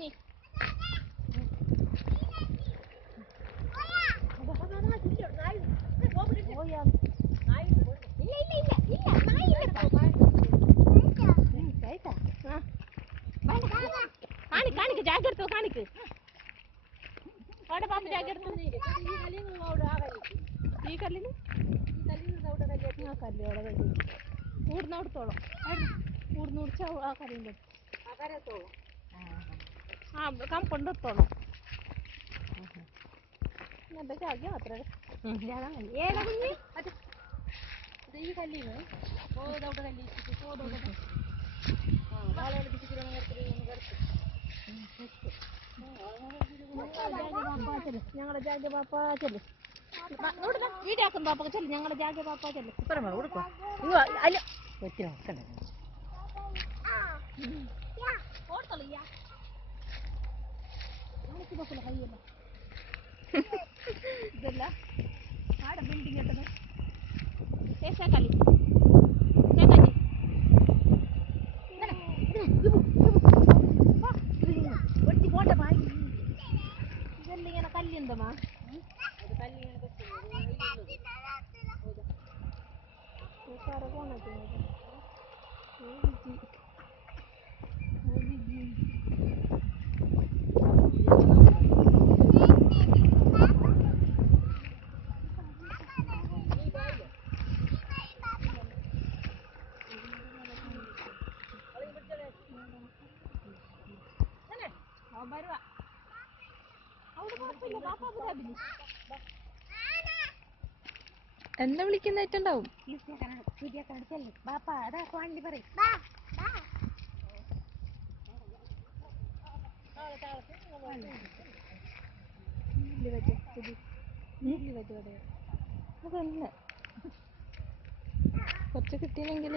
കുഞ്ഞി കാണിക്ക് ജാഗ്രത കാണിക്ക് അവിടെ പാമ്പ് ജാഗ്രത ഈ കല്ലിന് ആ കല്ല് അവിടെ കല്ല് ഊടുന്ന അവിടത്തോളം ഊടുന്ന് കുടിച്ച ആ കല്ലിൻ്റെ ആ കമ്പുണ്ടെത്തോളം എന്താ ജാഗ്യം അത്ര ഏതാ കുഞ്ഞ് ഈ കല്ലിന് ഓതവിടെ കല്ലി ഞങ്ങളുടെ ജാഗ്യ പാപ്പ ചെല്ലു വീടാക്കും പാപ്പ ചെല്ലു ഞങ്ങളുടെ ജാഗ്യ പാപ്പ ചെല്ലു കൊടുക്കും അല്ല ഇതല്ല ആടെ ബിൽഡിംഗ് കിട്ടുന്നു ചേച്ചാക്കളി ചേക്കാച്ചി ഒട്ടി പോട്ടെ പായി ഇതെല്ലാം ഇങ്ങനെ കല്ലുണ്ടമാ എന്നെ വിളിക്കുന്നതായിട്ടുണ്ടാവും ബാപ്പാ അതാ സ്വാമി പറയും അതല്ല കുറച്ച് കിട്ടിയില്ലെങ്കിൽ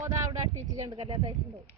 ഓതാ അവിടെ അട്ടിച്ച് കണ്ട് കല്ലാത്തായിട്ടുണ്ടാവും